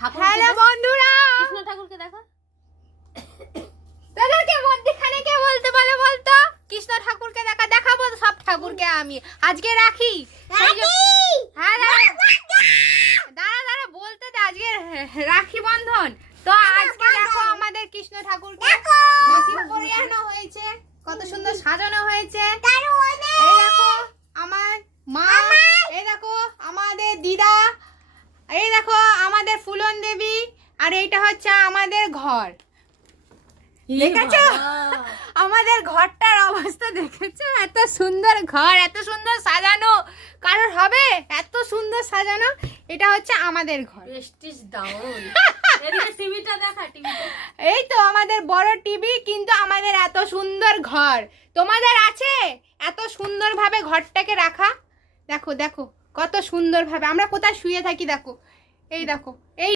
Hello বন্ধুরা, কৃষ্ণ ঠাকুরকে দেখো। তোদেরকে মধ্যখানে কে বলতে বলে বলতো? কৃষ্ণ ঠাকুরকে দেখাবো সব ঠাকুরকে আমি আজকে রাখি। হ্যাঁ দাঁড়া বলতে দে, আজকে রাখি বন্ধন। তো আজকে দেখো আমাদের কৃষ্ণ ঠাকুরকে মাসি পরিয়ানো হয়েছে, কত সুন্দর সাজানো হয়েছে। এই দেখো আমার মা, এই দেখো আমাদের দিদা, এই দেখো আমাদের ফুলন দেবী, আর এইটা হচ্ছে আমাদের ঘর। দেখেছো আমাদের ঘরটার অবস্থা? দেখেছো এত সুন্দর ঘর, এত সুন্দর সাজানো কারোর হবে? এত সুন্দর সাজানো, এটা হচ্ছে আমাদের ঘর। Prestige down. এদিকে টিভিটা দেখা, টিভিটা। এই তো আমাদের বড় টিভি, কিন্তু আমাদের এত সুন্দর ঘর। তোমাদের আছে এত সুন্দরভাবে ঘরটাকে রাখা? দেখো দেখো কত সুন্দরভাবে আমরা কোথায় শুয়ে থাকি, দেখো এই দেখো এই